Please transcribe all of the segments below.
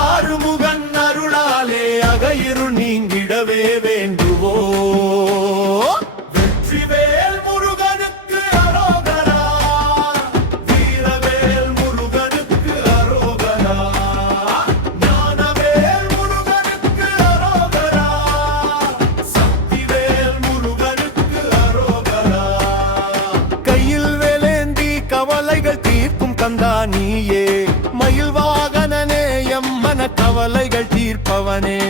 ஆறுமுகன் அருளாலே அகையிரு நீங்கிடவே வேண்டுவோ. வெற்றிவேல் முருகனுக்கு அரோகரா, வீரவேல் முருகனுக்கு அரோகரா, ஞானவேல் முருகனுக்கு அரோகரா, சக்திவேல் முருகனுக்கு அரோகரா. கையில் வேலேந்தி கவலைகள் தீர்க்கும் கந்தா நீயே, மயில் வாகனனே எம்மன கவலைகள் தீர்ப்பவனே.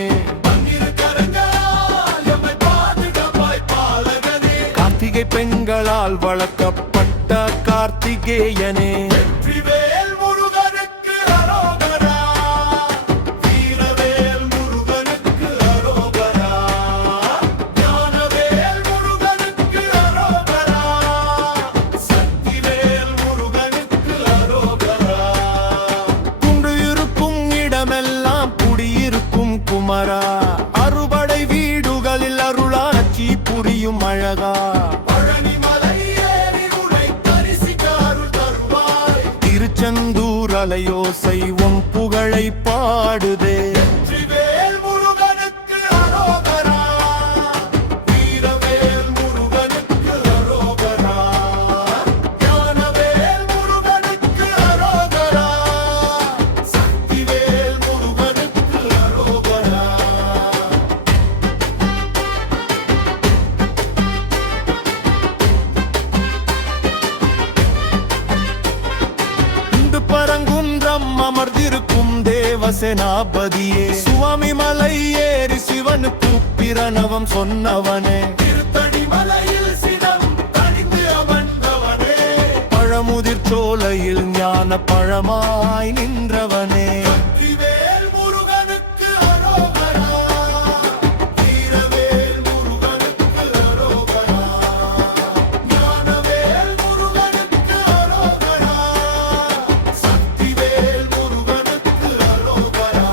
கார்த்திகை பெண்களால் வளர்க்கப்பட்ட கார்த்திகேயனே. வெற்றிவேல் முருகனுக்கு அரோகரா, வீரவேல் முருகனுக்கு அரோகரா, ஞானவேல் முருகனுக்கு அரோகரா, சக்திவேல் முருகனுக்கு அரோகரா. குண்டு இருக்கும் இடமெல்லாம் குடியிருக்கும் குமரா, அறுபடை வீடுகளில் அருளாட்சி புரியும் அழகா. திருச்செந்தூர் அலையோசை உன் புகழை பாடுதே. வெற்றிவேல் முருகனுக்கு அரோகரா, வீரவேல் முருகனுக்கு அரோகரா, ஞானவேல் முருகனுக்கு அரோகரா, சக்திவேல் முருகனுக்கு அரோகரா. பரங்குன்றம் அமர்ந்திருக்கும் தேவசேனாபதியே, சுவாமி மலை ஏறி சிவனுக்கு பிரணவம் சொன்னவனே. திருத்தணி மலையில் சினம் தணிந்து அமர்ந்தவனே, பழமுதிர் சோலையில் ஞான பழமாய் நின்றவனே. வெற்றிவேல் முருகனுக்கு அரோகரா, வீரவேல் முருகனுக்கு அரோகரா, ஞானவேல் முருகனுக்கு அரோகரா, சக்திவேல் முருகனுக்கு அரோகரா.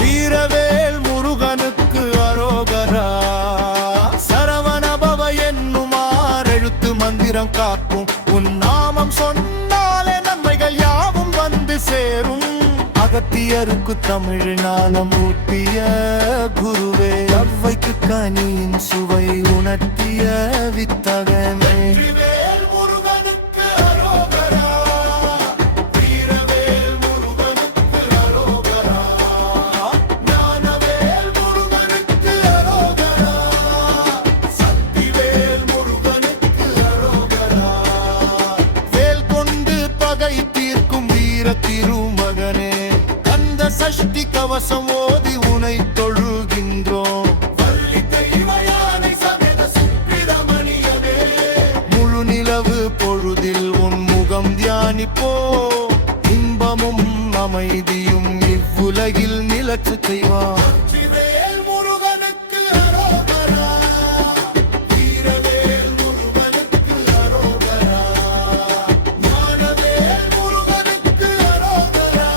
வீரவேல் முருகனுக்கு அரோகரா, சரவணபவ என்னும் ஆறெழுத்து மந்திரம் காக்கும் உன் நாமம் சொன்னாலே நன்மைகள் யாவும் வந்து சேரும். அகத்தியருக்கு தமிழ் ஞானம் ஊட்டிய குருவே, அவ்வைக்கு கனியின் சுவை உணர்த்திய வித்தகமே. வெற்றிவேல் முருகனுக்கு அரோகரா, வீரவேல் முருகனுக்கு அரோகரா, ஞானவேல் முருகனுக்கு அரோகரா, சக்திவேல் முருகனுக்கு அரோகரா. வேல் கொண்டு பகை தீர்க்கும் வீர திருமகனே, கந்த சஷ்டி கவசம் ஓதி உனை தொழுகின்றோம். முழு நிலவு பொழுதில் உன் முகம் தியானிப்போ, இன்பமும் அமைதியும் இவ்வுலகில் நிலச்சு செய்வார். வெற்றிவேல் முருகனுக்கு அரோகரா, வீரவேல் முருகனுக்கு அரோகரா, ஞானவேல் முருகனுக்கு அரோகரா,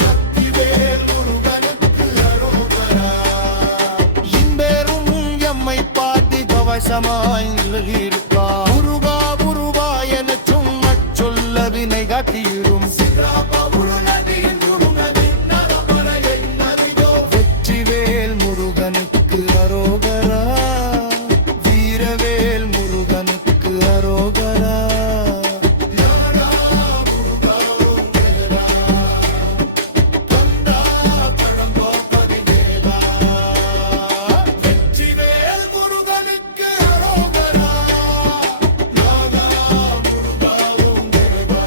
சக்திவேல் முருகனுக்கு அரோகரா. இன்பெரும் எம்மை பாட்டி கவசமாய் இருக்கா, முருகா முருகா என சும்மச் சொல்ல வினை காட்டியிரும். வெற்றிவேல் முருகனுக்கு அரோகரா, வீரவேல் முருகனுக்கு அரோகரா. வெற்றிவேல் முருகனுக்கு அரோகரா, நாகா முருகா ஓம் தேவா.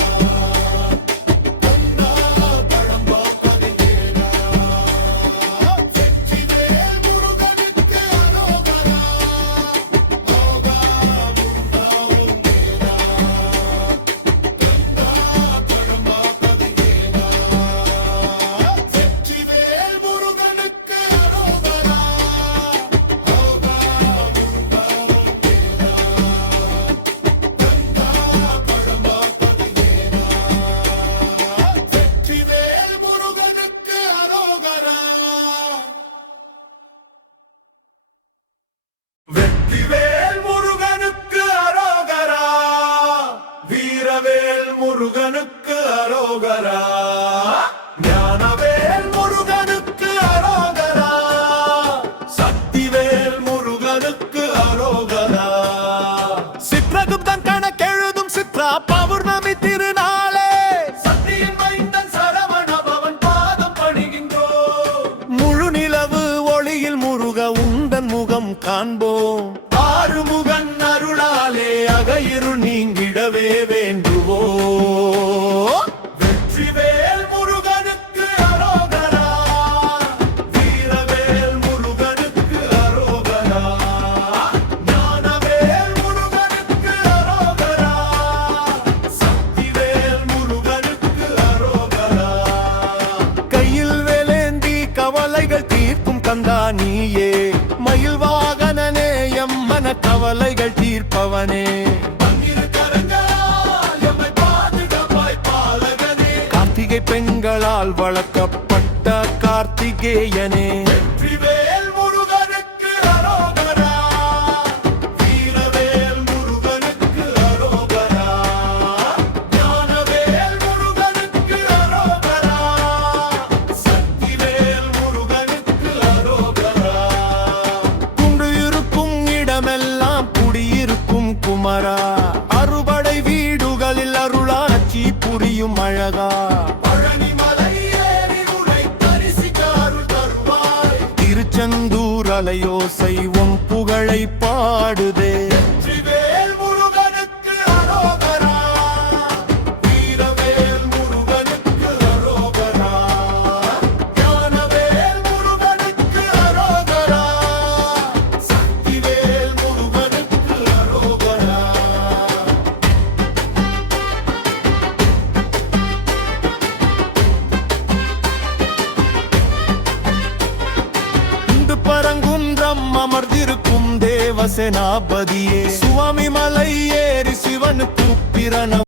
ஆறுமுகன் அருளாலே அகையிருள் நீங்கிடவே வேண்டுவோ. வெற்றிவேல் முருகனுக்கு அரோகரா, வீரவேல் முருகனுக்கு அரோகரா, ஞானவேல் முருகனுக்கு அரோகரா, சக்திவேல் முருகனுக்கு அரோகரா. கையில் வேலேந்தி கவலைகள் தீர்க்கும் கந்தா நீயே, மயில் வாகனனே எம்மன கவலைகள் தீர்ப்பவனே. கார்த்திகை பெண்களால் வளர்க்கப்பட்ட கார்த்திகேயனே. வெற்றிவேல் முருகனுக்கு அரோகரா, வீரவேல் முருகனுக்கு அரோகரா, ஞானவேல் முருகனுக்கு அரோகரா, சக்திவேல் முருகனுக்கு அரோகரா. குண்டு இருக்கும் இடமெல்லாம் குடியிருக்கும் குமரா, அறுபடை வீடுகளில் அருளாட்சி புரியும் அழகா. திருச்செந்தூர் அலையோசை உன் புகழை பாடுதே. வெற்றிவேல் முருகனுக்கு அரோகரா, வீரவேல் முருகனுக்கு அரோகரா, ஞானவேல் முருகனுக்கு அரோகரா, சக்திவேல் முருகனுக்கு அரோகரா. பரங்குன்றம் அமர்ந்திருக்கும் தேவசேனாபதியே, சுவாமி மலை ஏறி சிவனுக்கு பிரணம்